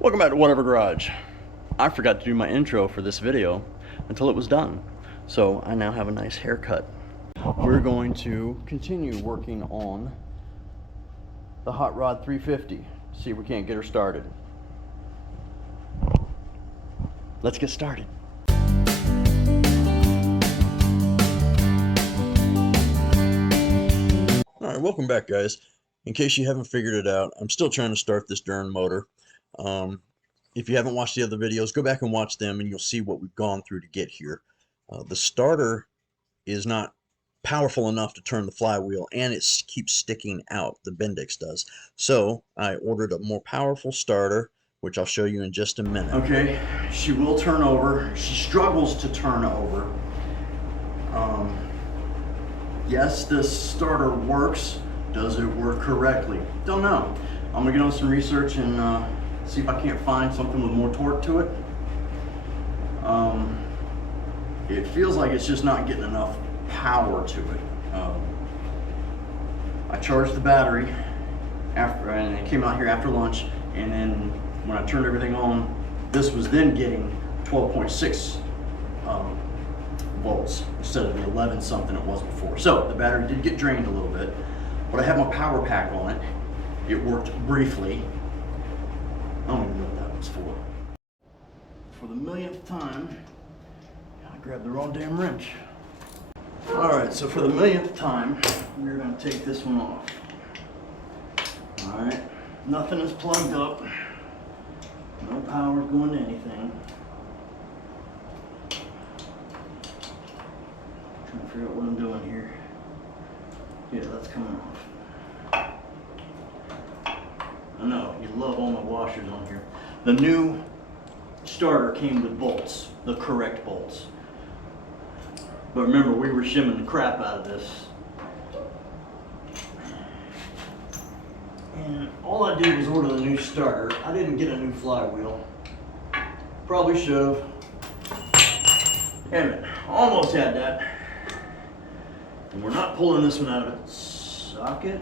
Welcome back to Whatever Garage. I forgot to do my intro for this video until it was done. So I now have a nice haircut. We're going to continue working on the Hotrod 350. See if we can't get her started. Let's get started. Alright, welcome back guys. In case you haven't figured it out, I'm still trying to start this darn motor. If you haven't watched the other videos, go back and watch them and you'll see what we've gone through to get here. The starter is not powerful enough to turn the flywheel, and it keeps sticking out. The Bendix does. So I ordered a more powerful starter, which I'll show you in just a minute. Okay, she will turn over. She struggles to turn over. Yes, this starter works. Does it work correctly? Don't know. I'm gonna get on some research and see if I can't find something with more torque to it. It feels like it's just not getting enough power to it. I charged the battery after, and it came out here after lunch, and then when I turned everything on, this was then getting 12.6 volts instead of the 11 something it was before. So the battery did get drained a little bit, but I have my power pack on it. It worked briefly. I don't even know what that was for. For the millionth time, I grabbed the wrong damn wrench. Alright, so for the millionth time, we're going to take this one off. Alright, nothing is plugged up. No power going to anything. Trying to figure out what I'm doing here. Yeah, that's coming off. I know, you love all my washers on here. The new starter came with bolts, the correct bolts. But remember, we were shimming the crap out of this. And all I did was order the new starter. I didn't get a new flywheel. Probably should have. Damn it, almost had that. And we're not pulling this one out of its socket.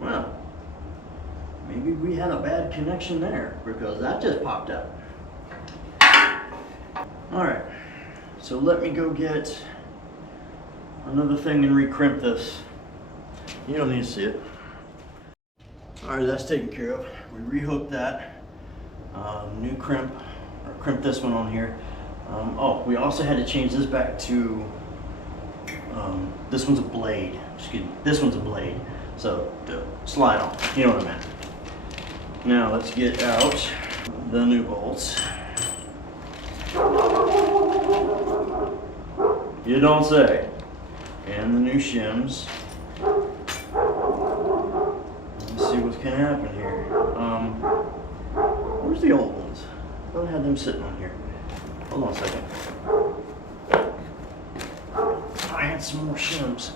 Well, maybe we had a bad connection there because that just popped out. Alright, so let me go get another thing and recrimp this. You don't need to see it. Alright, that's taken care of. We rehooked that. New crimp, or crimp this one on here. Oh, we also had to change this back to, this one's a blade. Excuse me, this one's a blade. So, slide on, you know what I meant. Now let's get out the new bolts. You don't say. And the new shims. Let's see what can happen here. Where's the old ones? I thought I had them sitting on here. Hold on a second. I had some more shims.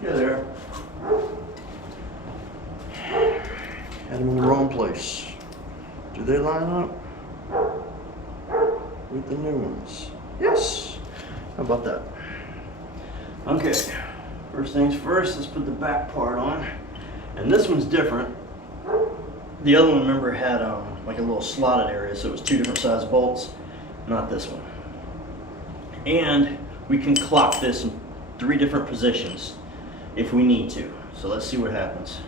Yeah, there. Had them in the wrong place. Do they line up with the new ones? Yes. How about that? Okay. First things first, let's put the back part on. And this one's different. The other one, remember, had like a little slotted area, so it was two different size bolts. Not this one. And we can clock this in 3 different positions if we need to. So let's see what happens.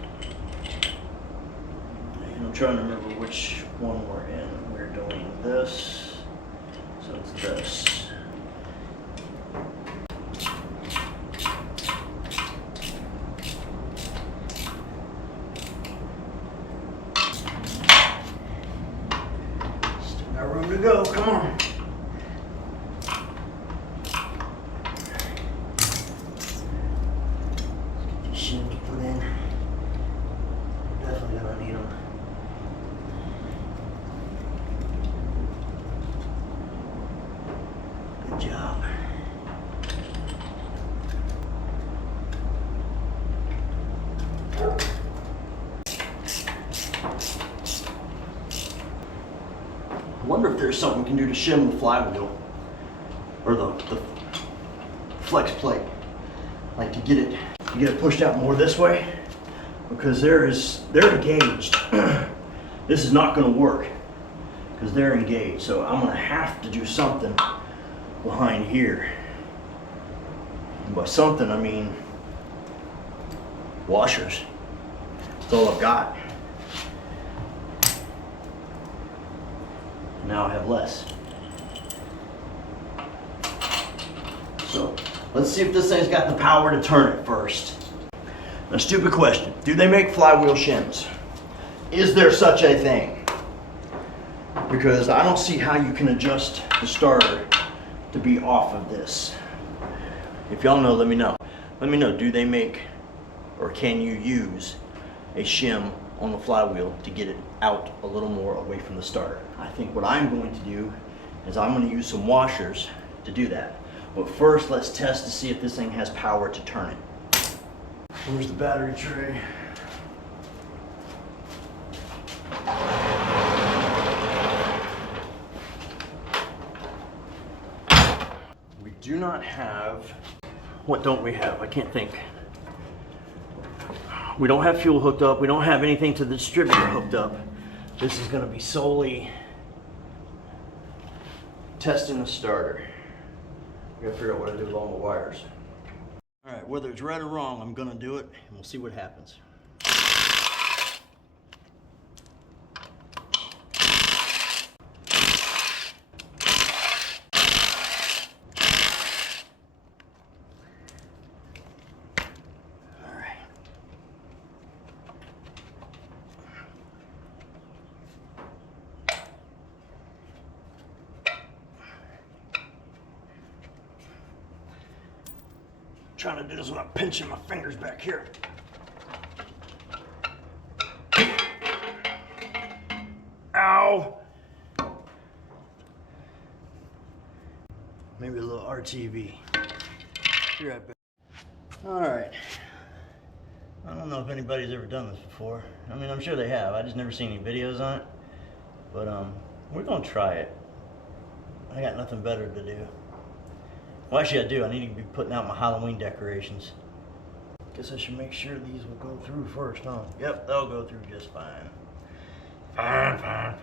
And I'm trying to remember which one we're in. We're doing this, so it's this. Still got room to go, come on. Good job. I wonder if there's something we can do to shim the flywheel or the flex plate, like to get it pushed out more this way. because they're engaged. This is not going to work because they're engaged. So I'm going to have to do something behind here. And by something, I mean washers. That's all I've got. Now I have less. So let's see if this thing's got the power to turn it first. A stupid question. Do they make flywheel shims? Is there such a thing? Because I don't see how you can adjust the starter to be off of this. If y'all know, let me know. Let me know, do they make, or can you use a shim on the flywheel to get it out a little more away from the starter? I think what I'm going to do is I'm going to use some washers to do that. But first, let's test to see if this thing has power to turn it. Where's the battery tray? We do not have, what don't we have? I can't think. We don't have fuel hooked up. We don't have anything to the distributor hooked up. This is going to be solely testing the starter. We gotta figure out what to do with all the wires. All right, whether it's right or wrong, I'm gonna do it, and we'll see what happens. All right. Trying to do this without pinching my fingers back here. Ow! Maybe a little RTV. Be right back. Alright. I don't know if anybody's ever done this before. I mean, I'm sure they have. I just never seen any videos on it. But we're gonna try it. I got nothing better to do. Well, actually I do. I need to be putting out my Halloween decorations. Guess I should make sure these will go through first, huh? Yep, they'll go through just fine. Fine.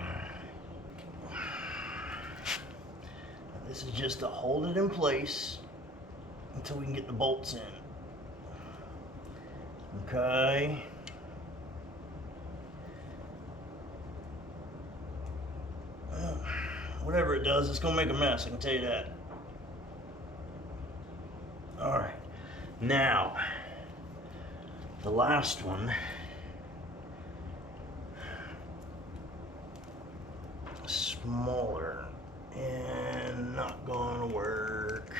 This is just to hold it in place until we can get the bolts in. Okay. Whatever it does, it's gonna make a mess, I can tell you that. All right, now, the last one, smaller and not gonna work.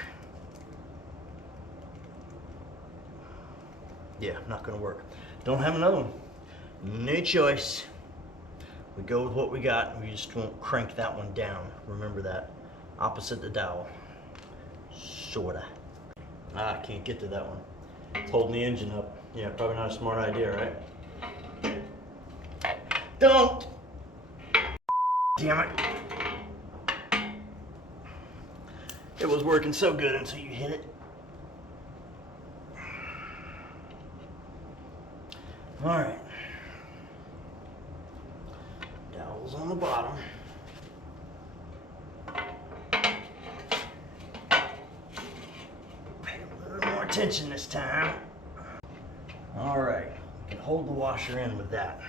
Yeah, not gonna work. Don't have another one, no choice. We go with what we got, we just won't crank that one down. Remember that, opposite the dowel, sorta. I can't get to that one. It's holding the engine up. Yeah, probably not a smart idea, right? Don't! Damn it. It was working so good until you hit it. Alright. Dowel's on the bottom. Attention this time. All right, we can hold the washer in with that.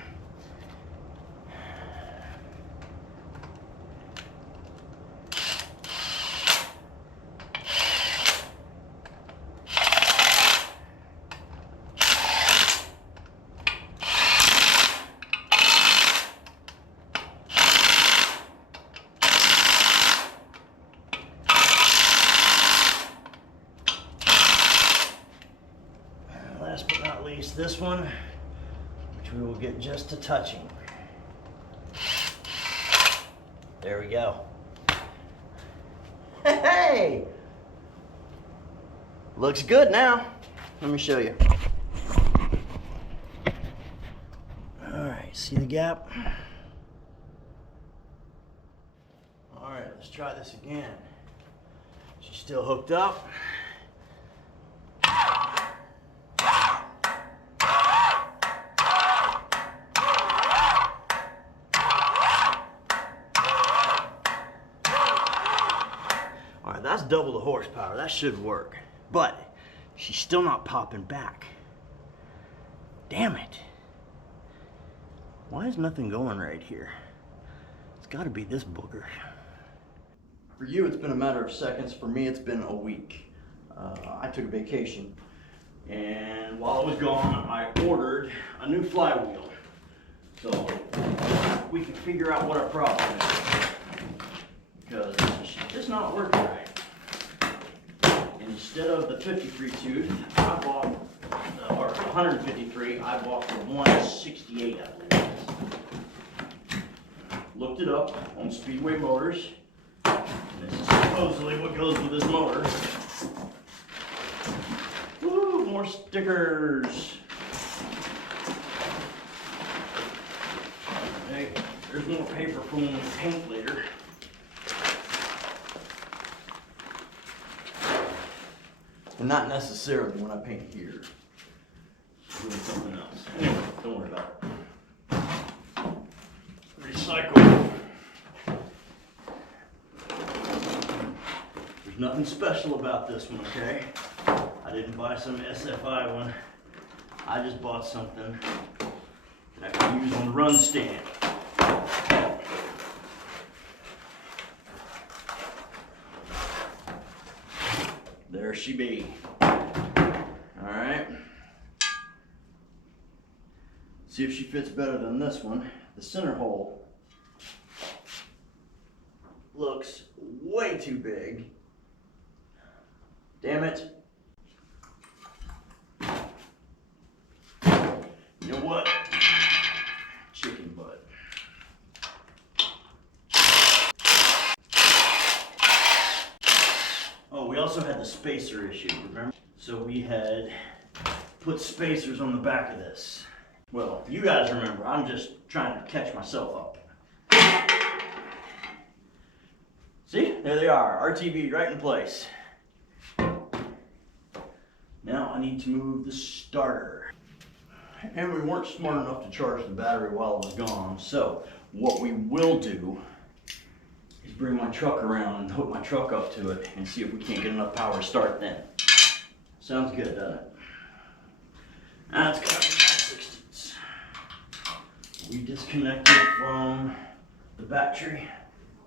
Last but not least, this one, which we will get just to touching. There we go. Hey! Looks good now. Let me show you. All right, see the gap? All right, let's try this again. She's still hooked up. double the horsepower. That should work. But she's still not popping back. Damn it. Why is nothing going right here? It's got to be this booger. For you, it's been a matter of seconds. For me, it's been a week. I took a vacation. And while I was gone, I ordered a new flywheel. So we can figure out what our problem is. Because she's just not working right. And instead of the 53 tooth, I bought, or 153, I bought the 168, I believe it is. Looked it up on Speedway Motors. And this is supposedly what goes with this motor. Woo, more stickers. Hey, there's more paper for when we paint later. And not necessarily when I paint here. Doing something else. Anyway, don't worry about it. Recycle. There's nothing special about this one, okay? I didn't buy some SFI one. I just bought something that I can use on the run stand. There she be. Alright. See if she fits better than this one. The center hole looks way too big. Damn it. You know what? Chicken butt. Oh, we also had the spacer issue, remember? So we had put spacers on the back of this. Well, you guys remember, I'm just trying to catch myself up. See, there they are, RTV right in place. Now I need to move the starter. And we weren't smart enough to charge the battery while it was gone, so what we will do is bring my truck around and hook my truck up to it and see if we can't get enough power to start then. Sounds good, doesn't it? That's got 5/16. We disconnected from the battery.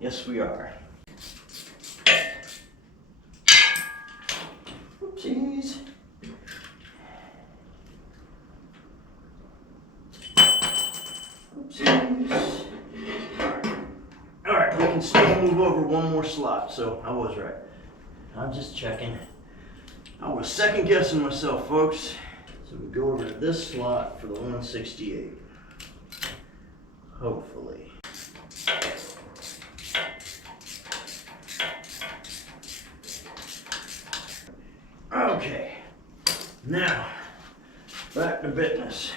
Yes, we are. Oopsies. Oopsies. Alright, we can still move over one more slot, so I was right. I'm just checking. I was second guessing myself, folks. So we go over to this slot for the 168. Hopefully. Okay. Now, back to business.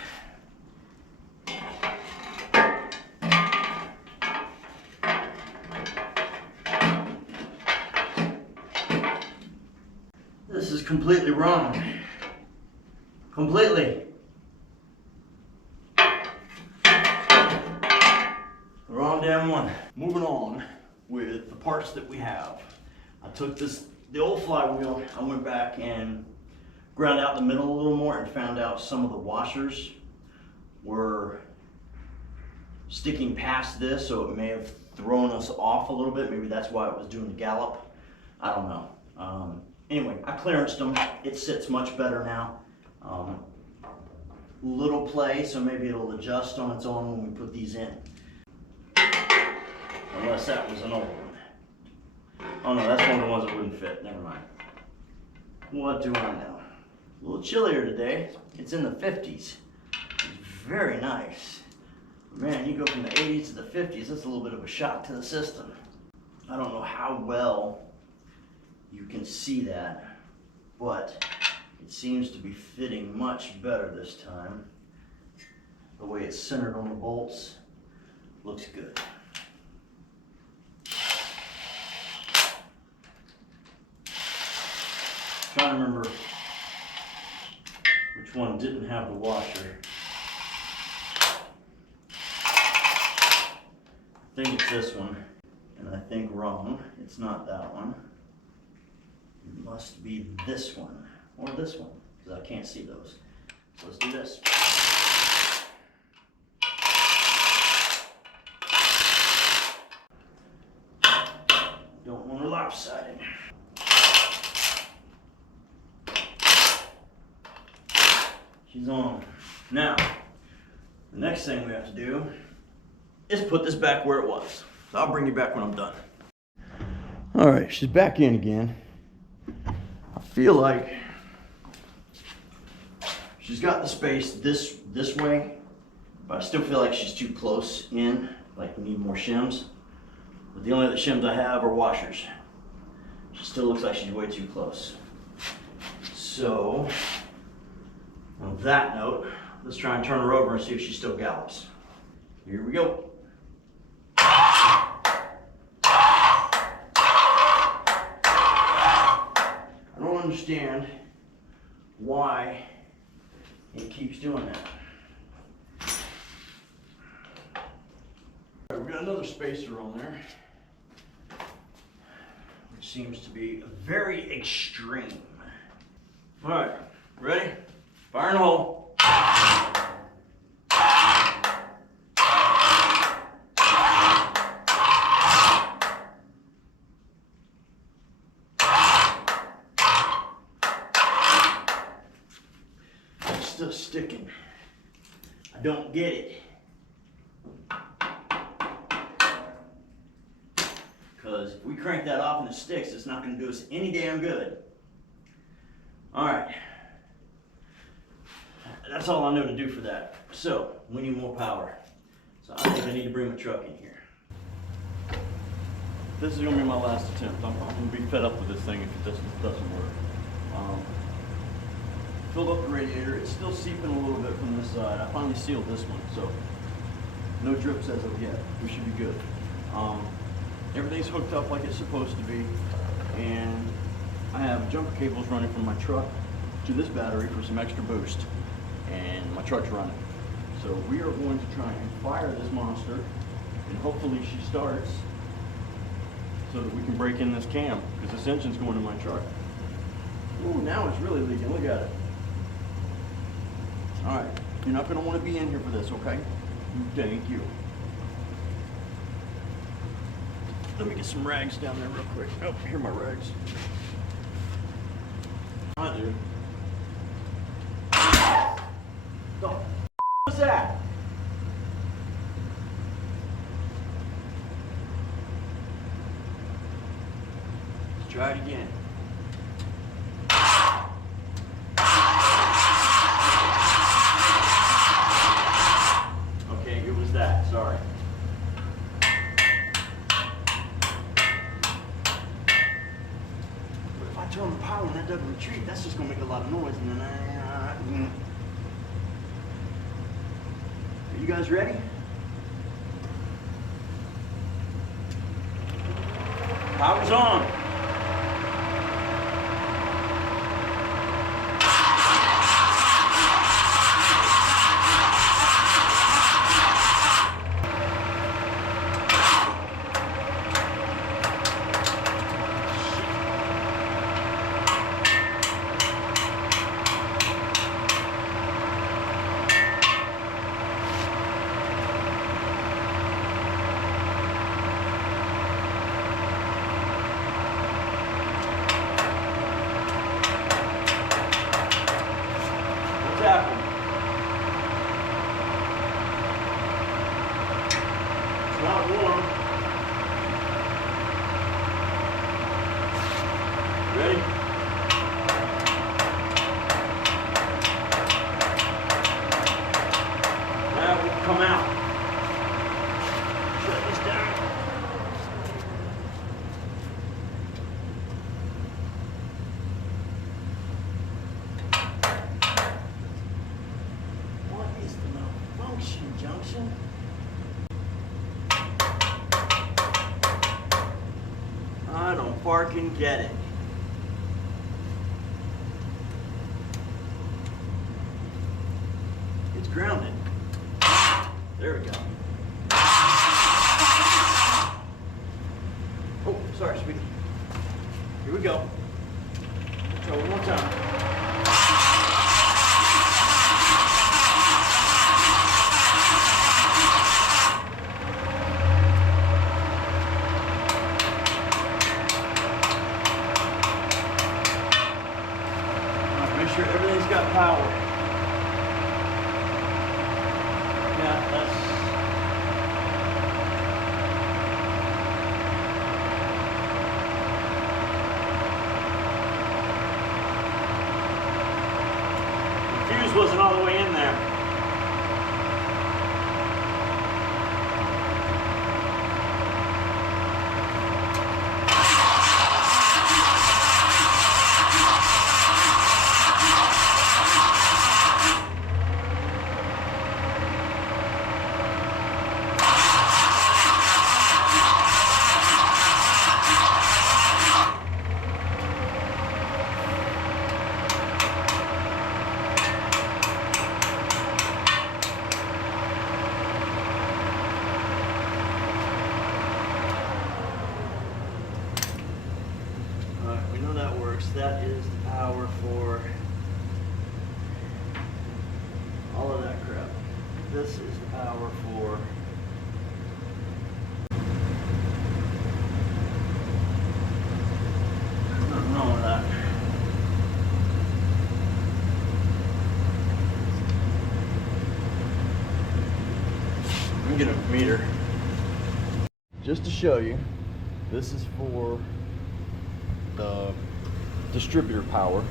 This is completely wrong. Completely. The wrong damn one. Moving on with the parts that we have. I took the old flywheel, I went back and ground out the middle a little more and found out some of the washers were sticking past this, so it may have thrown us off a little bit. Maybe that's why it was doing the gallop. I don't know. Anyway, I clearanced them. It sits much better now. Little play, so maybe it'll adjust on its own when we put these in. Unless that was an old one. Oh no, that's one of the ones that wouldn't fit. Never mind. What do I know? A little chillier today. It's in the 50s. It's very nice. Man, you go from the 80s to the 50s, that's a little bit of a shock to the system. I don't know how well you can see that, but it seems to be fitting much better this time. The way it's centered on the bolts looks good. Trying to remember which one didn't have the washer. I think it's this one, and I think wrong. It's not that one. must be this one or this one, because I can't see those. So let's do this. Don't want her lopsided. She's on. Now, the next thing we have to do is put this back where it was. So I'll bring you back when I'm done. All right, she's back in again. I feel like she's got the space this way, but I still feel like she's too close in, like we need more shims. But the only other shims I have are washers. She still looks like she's way too close. So, on that note, let's try and turn her over and see if she still gallops. Here we go. I don't understand why it keeps doing that. All right, we got another spacer on there, which seems to be very extreme. All right, ready? Fire in the hole. It's still sticking. I don't get it. Because if we crank that off and it sticks, it's not going to do us any damn good. All right. That's all I know to do for that. So, we need more power. So I think I need to bring my truck in here. This is going to be my last attempt. I'm going to be fed up with this thing if it doesn't work. Filled up the radiator. It's still seeping a little bit from this side. I finally sealed this one, so no drips as of yet. We should be good. Everything's hooked up like it's supposed to be, and I have jumper cables running from my truck to this battery for some extra boost, and my truck's running. So we are going to try and fire this monster, and hopefully she starts so that we can break in this cam, because this engine's going to my truck. Ooh, now it's really leaking. Look at it. All right, you're not going to want to be in here for this, okay? Thank you. Let me get some rags down there real quick. Oh, here are my rags. I do. The f was that? Let's try it again. Okay, it was that. Sorry. Turn the power and that doesn't retreat, that's just going to make a lot of noise. And then Are you guys ready? Power's on. Happened. It's not warm. Ready? Now we'll come out. Shut this down. Junction. I don't fucking get it. It's grounded. There we go. Oh, sorry, sweetie. Here we go. So one more time. Make sure everything's got power. Yeah, that's... The fuse wasn't all the way in there. We know that works. That is the power for all of that crap. This is the power for nothing wrong with that. Let me get a meter. Just to show you, this is for the distributor power.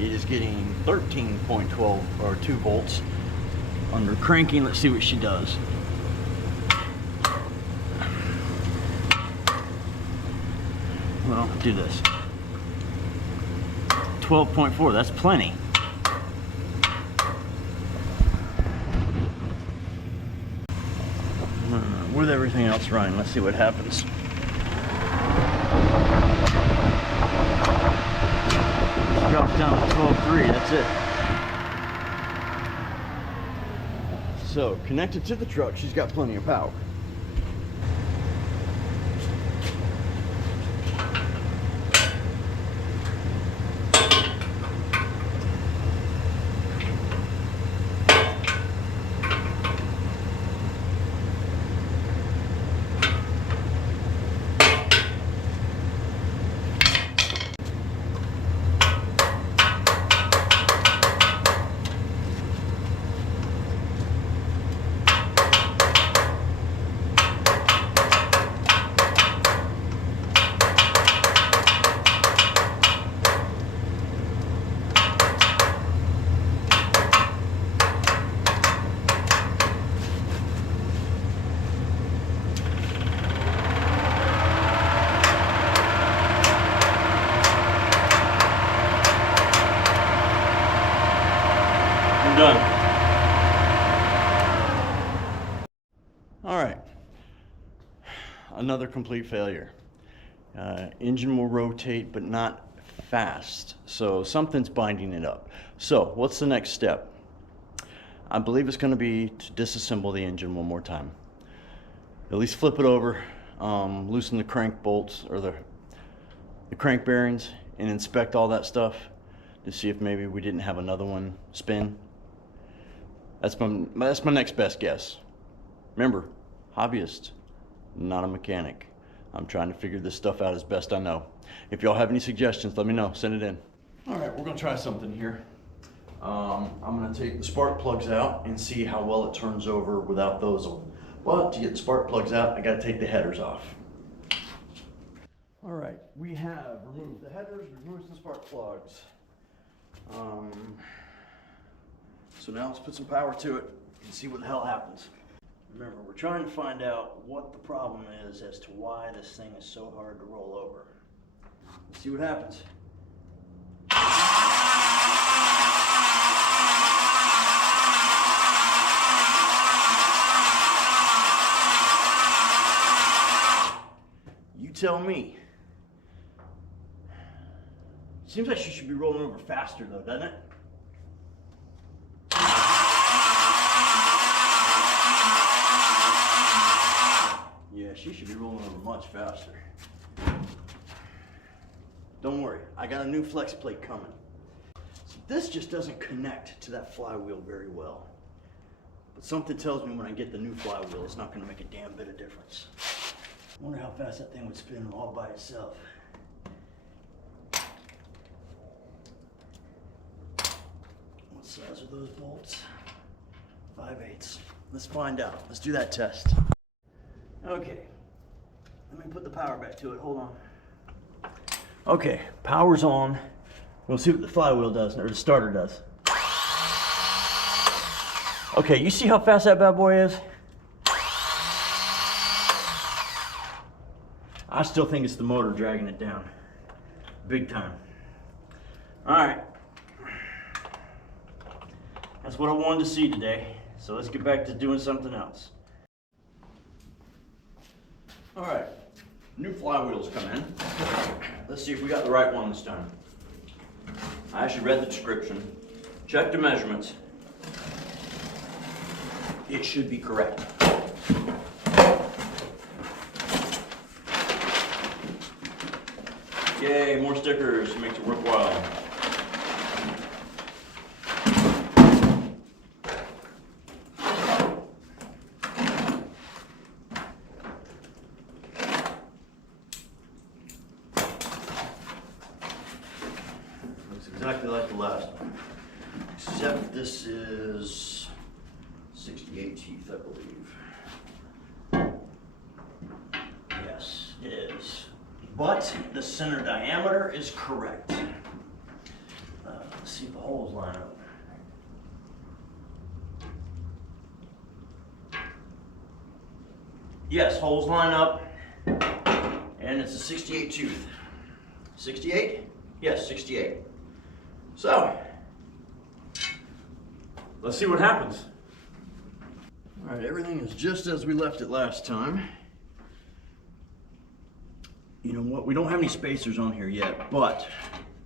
It is getting 13.12 or 2 volts under cranking. Let's see what she does. Well, do this. 12.4, that's plenty. With everything else running, let's see what happens. Drops down to 12.3, that's it. So, connected to the truck, she's got plenty of power. Done. All right, another complete failure. Engine will rotate, but not fast. So something's binding it up. So what's the next step? I believe it's going to be to disassemble the engine one more time. At least flip it over, loosen the crank bolts or the crank bearings, and inspect all that stuff to see if maybe we didn't have another one spin. That's my next best guess. Remember, hobbyist, not a mechanic. I'm trying to figure this stuff out as best I know. If y'all have any suggestions, let me know. Send it in. All right, we're gonna try something here. I'm gonna take the spark plugs out and see how well it turns over without those on. But to get the spark plugs out, I gotta take the headers off. All right, we have removed the headers, removed the spark plugs. So now let's put some power to it and see what the hell happens. Remember, we're trying to find out what the problem is as to why this thing is so hard to roll over. Let's see what happens. You tell me. Seems like she should be rolling over faster though, doesn't it? Yeah, she should be rolling over much faster. Don't worry, I got a new flex plate coming. So this just doesn't connect to that flywheel very well. But something tells me when I get the new flywheel, it's not gonna make a damn bit of difference. I wonder how fast that thing would spin all by itself. What size are those bolts? 5/8. Let's find out. Let's do that test. Okay, let me put the power back to it. Hold on. Okay, power's on. We'll see what the flywheel does, or the starter does. Okay, you see how fast that bad boy is? I still think it's the motor dragging it down. Big time. All right. That's what I wanted to see today. So let's get back to doing something else. All right, new flywheels come in. Let's see if we got the right one this time. I actually read the description, checked the measurements. It should be correct. Yay, more stickers, makes it worthwhile. Looks exactly like the last one, except this is 68 teeth, I believe. Yes, it is. But the center diameter is correct. Let's see if the holes line up. Yes, holes line up. And it's a 68 tooth. 68? Yes, 68. So, let's see what happens. All right, everything is just as we left it last time. You know what, we don't have any spacers on here yet, but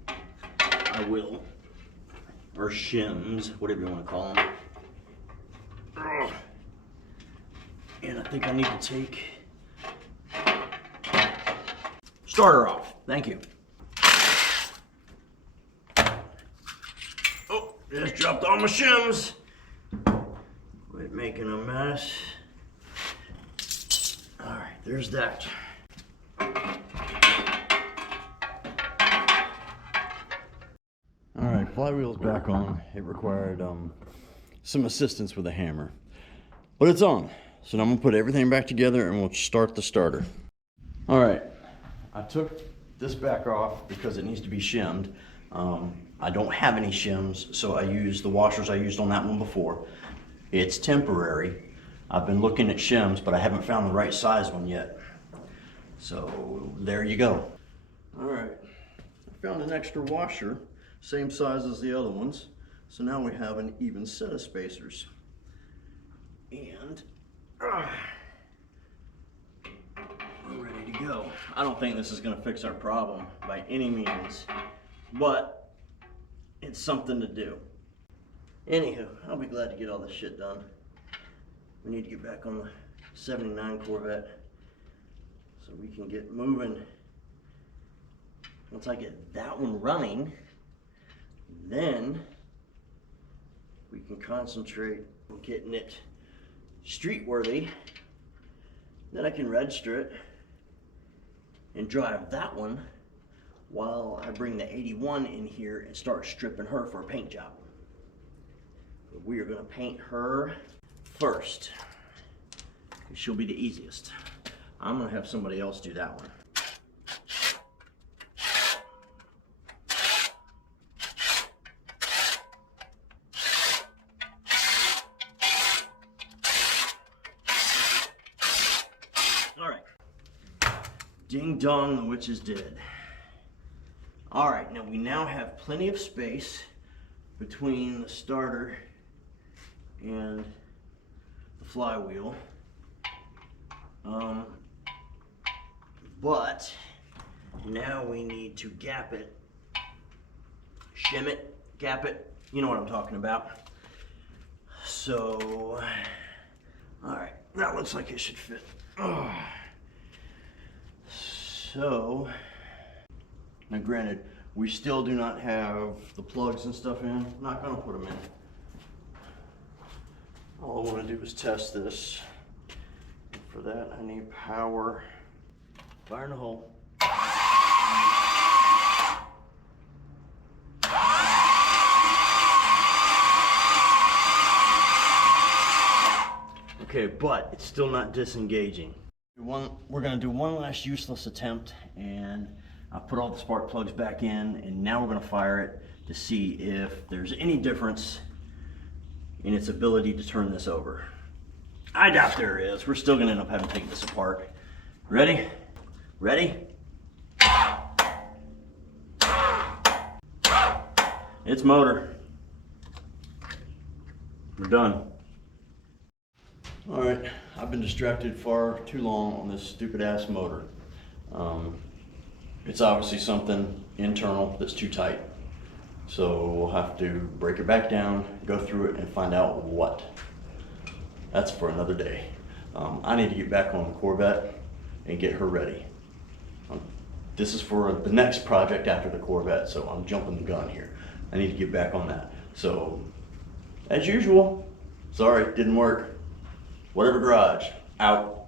I will, or shims, whatever you want to call them. And I think I need to take starter off. Thank you. Oh, just dropped all my shims. Quit making a mess. All right, there's that. All right, flywheel's back on. It required some assistance with a hammer, but it's on. So now I'm gonna put everything back together and we'll start the starter. All right, I took this back off because it needs to be shimmed. I don't have any shims, so I use the washers I used on that one before. It's temporary. I've been looking at shims, but I haven't found the right size one yet. So there you go. All right, I found an extra washer, same size as the other ones. So now we have an even set of spacers. And we're ready to go. I don't think this is gonna fix our problem by any means, but it's something to do. Anywho, I'll be glad to get all this shit done. We need to get back on the 79 Corvette so we can get moving. Once I get that one running, then we can concentrate on getting it street worthy. Then I can register it and drive that one while I bring the 81 in here and start stripping her for a paint job. But we are going to paint her first. She'll be the easiest. I'm going to have somebody else do that one. Ding dong, the witch is dead. All right, now we have plenty of space between the starter and the flywheel. But now we need to gap it, shim it, gap it, you know what I'm talking about. So, all right, that looks like it should fit. So, Now granted, we still do not have the plugs and stuff in. I'm not gonna put them in. All I wanna do is test this. And for that, I need power. Fire in the hole. Okay, but it's still not disengaging. We're gonna do one last useless attempt, and I'll put all the spark plugs back in, and now we're gonna fire it to see if there's any difference in its ability to turn this over. I doubt there is. We're still gonna end up having to take this apart. Ready? Ready? It's motor. We're done. All right, I've been distracted far too long on this stupid ass motor. It's obviously something internal that's too tight. So we'll have to break it back down, go through it, and find out what. That's for another day. I need to get back on the Corvette and get her ready. This is for the next project after the Corvette, so I'm jumping the gun here. I need to get back on that. So, as usual, sorry, didn't work. Whatever garage, out.